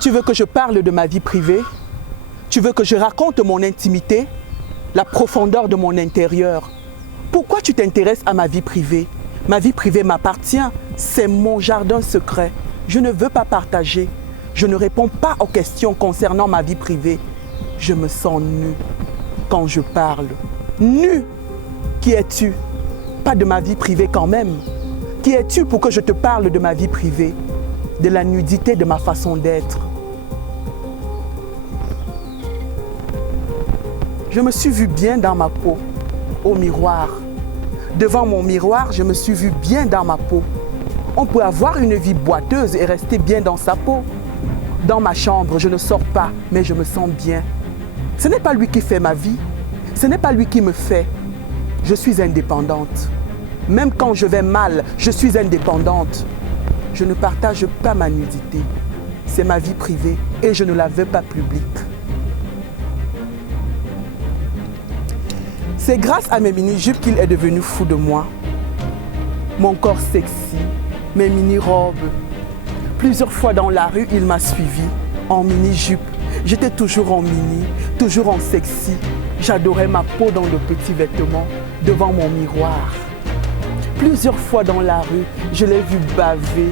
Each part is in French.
Tu veux que je parle de ma vie privée? Tu veux que je raconte mon intimité? La profondeur de mon intérieur? Pourquoi tu t'intéresses à ma vie privée? Ma vie privée m'appartient, c'est mon jardin secret. Je ne veux pas partager. Je ne réponds pas aux questions concernant ma vie privée. Je me sens nue quand je parle. Nue! Qui es-tu? Pas de ma vie privée quand même. Qui es-tu pour que je te parle de ma vie privée? De la nudité de ma façon d'être? Je me suis vue bien dans ma peau, au miroir. Devant mon miroir, je me suis vue bien dans ma peau. On peut avoir une vie boiteuse et rester bien dans sa peau. Dans ma chambre, je ne sors pas, mais je me sens bien. Ce n'est pas lui qui fait ma vie. Ce n'est pas lui qui me fait. Je suis indépendante. Même quand je vais mal, je suis indépendante. Je ne partage pas ma nudité. C'est ma vie privée et je ne la veux pas publique. C'est grâce à mes mini-jupes qu'il est devenu fou de moi. Mon corps sexy, mes mini-robes. Plusieurs fois dans la rue, il m'a suivi en mini-jupe. J'étais toujours en mini, toujours en sexy. J'adorais ma peau dans le petit vêtement devant mon miroir. Plusieurs fois dans la rue, je l'ai vu baver,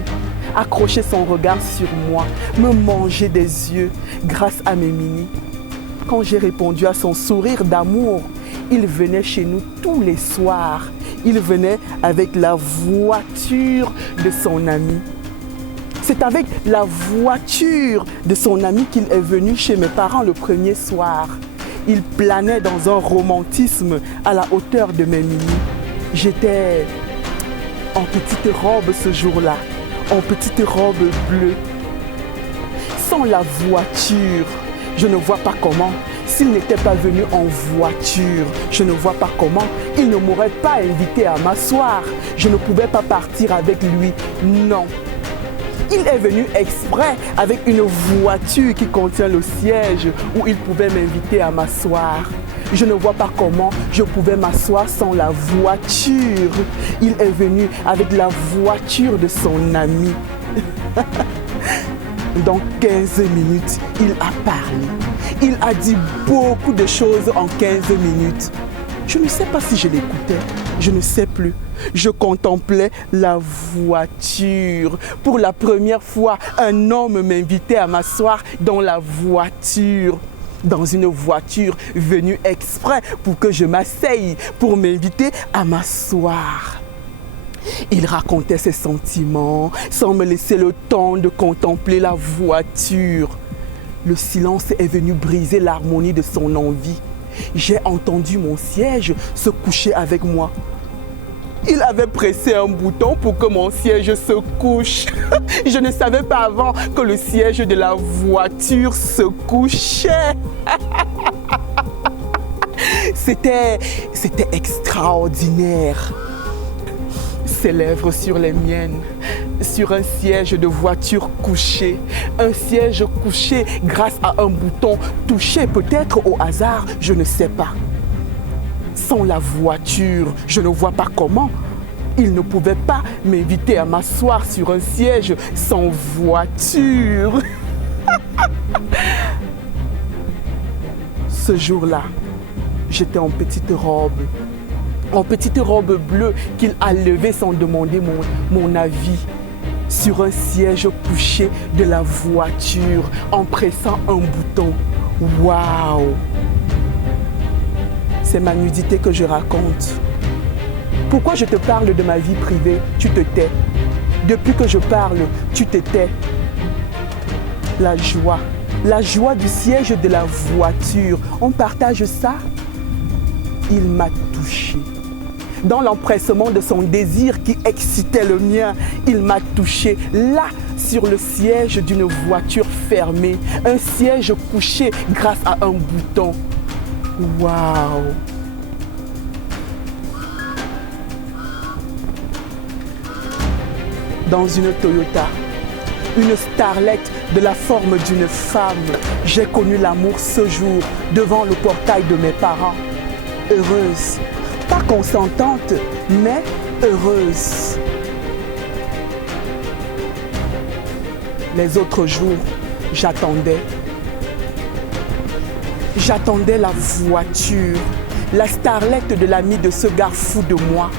accrocher son regard sur moi, me manger des yeux grâce à mes mini. Quand j'ai répondu à son sourire d'amour, il venait chez nous tous les soirs. Il venait avec la voiture de son ami. C'est avec la voiture de son ami qu'il est venu chez mes parents le premier soir. Il planait dans un romantisme à la hauteur de mes mini. J'étais en petite robe ce jour-là, en petite robe bleue. Sans la voiture, je ne vois pas comment. S'il n'était pas venu en voiture, je ne vois pas comment. Il ne m'aurait pas invité à m'asseoir. Je ne pouvais pas partir avec lui. Non. Il est venu exprès avec une voiture qui contient le siège où il pouvait m'inviter à m'asseoir. Je ne vois pas comment je pouvais m'asseoir sans la voiture. Il est venu avec la voiture de son ami. Dans 15 minutes, il a parlé. Il a dit beaucoup de choses en 15 minutes. Je ne sais pas si je l'écoutais. Je ne sais plus. Je contemplais la voiture. Pour la première fois, un homme m'invitait à m'asseoir dans la voiture. Dans une voiture venue exprès pour que je m'asseye, pour m'inviter à m'asseoir. Il racontait ses sentiments sans me laisser le temps de contempler la voiture. Le silence est venu briser l'harmonie de son envie. J'ai entendu mon siège se coucher avec moi. Il avait pressé un bouton pour que mon siège se couche. Je ne savais pas avant que le siège de la voiture se couchait. C'était extraordinaire. Ses lèvres sur les miennes, sur un siège de voiture couché. Un siège couché grâce à un bouton touché peut-être au hasard, je ne sais pas. Sans la voiture, je ne vois pas comment. Il ne pouvait pas m'inviter à m'asseoir sur un siège sans voiture. Ce jour-là, j'étais en petite robe bleue qu'il a levée sans demander mon avis, sur un siège couché de la voiture en pressant un bouton. Waouh! C'est ma nudité que je raconte. Pourquoi je te parle de ma vie privée? Tu te tais. Depuis que je parle, tu te tais. La joie du siège de la voiture. On partage ça? Il m'a touché. Dans l'empressement de son désir qui excitait le mien, il m'a touché là, sur le siège d'une voiture fermée. Un siège couché grâce à un bouton. Waouh! Dans une Toyota, une starlette de la forme d'une femme, j'ai connu l'amour ce jour devant le portail de mes parents. Heureuse, pas consentante, mais heureuse. Les autres jours, J'attendais. J'attendais la voiture, la starlette de l'ami de ce gars fou de moi.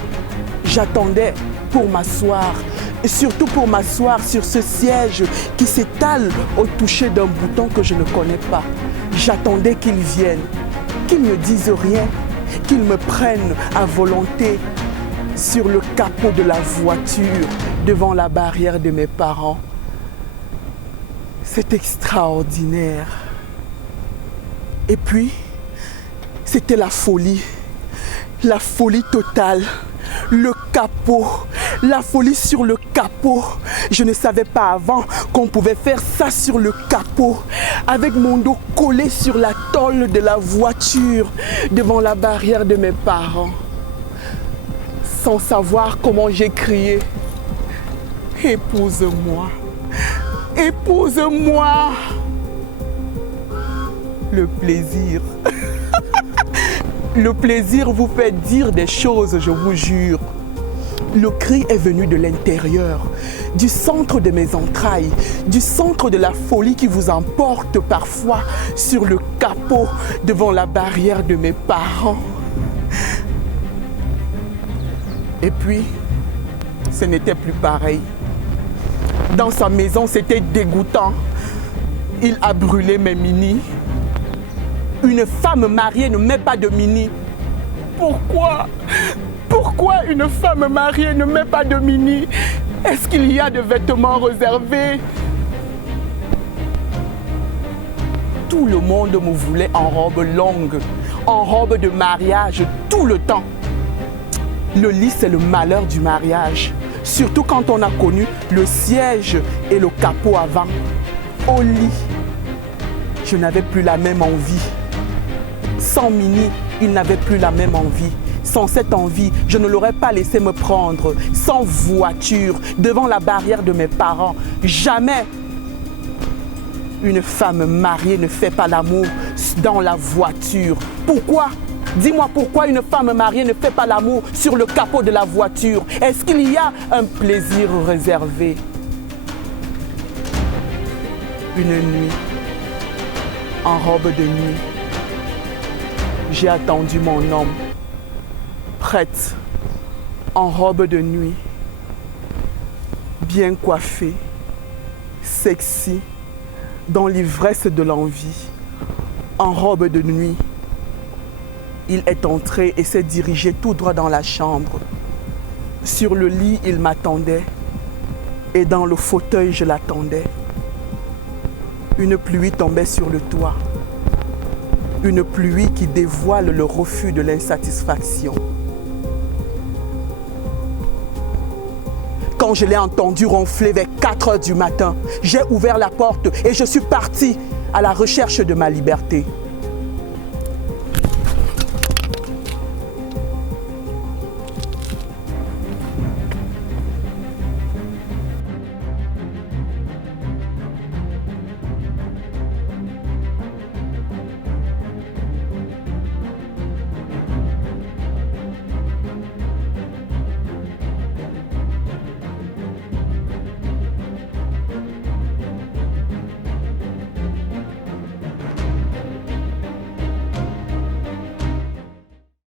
J'attendais pour m'asseoir, et surtout pour m'asseoir sur ce siège qui s'étale au toucher d'un bouton que je ne connais pas. J'attendais qu'il vienne, qu'il ne dise rien, qu'il me prenne à volonté sur le capot de la voiture devant la barrière de mes parents. C'est extraordinaire. Et puis, c'était la folie totale. Le capot, la folie sur le capot. Je ne savais pas avant qu'on pouvait faire ça sur le capot, avec mon dos collé sur la tôle de la voiture, devant la barrière de mes parents. Sans savoir comment j'ai crié, « Épouse-moi, épouse-moi !» Le plaisir. Le plaisir vous fait dire des choses, je vous jure. Le cri est venu de l'intérieur, du centre de mes entrailles, du centre de la folie qui vous emporte parfois sur le capot devant la barrière de mes parents. Et puis, ce n'était plus pareil. Dans sa maison, c'était dégoûtant. Il a brûlé mes minis. Une femme mariée ne met pas de mini. Pourquoi? Pourquoi une femme mariée ne met pas de mini? Est-ce qu'il y a des vêtements réservés? Tout le monde me voulait en robe longue, en robe de mariage, tout le temps. Le lit, c'est le malheur du mariage. Surtout quand on a connu le siège et le capot avant. Au lit, je n'avais plus la même envie. Sans mini, il n'avait plus la même envie. Sans cette envie, je ne l'aurais pas laissé me prendre. Sans voiture, devant la barrière de mes parents. Jamais une femme mariée ne fait pas l'amour dans la voiture. Pourquoi? Dis-moi pourquoi une femme mariée ne fait pas l'amour sur le capot de la voiture? Est-ce qu'il y a un plaisir réservé? Une nuit, en robe de nuit, j'ai attendu mon homme, prête, en robe de nuit, bien coiffée, sexy, dans l'ivresse de l'envie, en robe de nuit. Il est entré et s'est dirigé tout droit dans la chambre. Sur le lit, il m'attendait et dans le fauteuil, je l'attendais. Une pluie tombait sur le toit. Une pluie qui dévoile le refus de l'insatisfaction. Quand je l'ai entendu ronfler vers 4 h du matin, j'ai ouvert la porte et je suis parti à la recherche de ma liberté.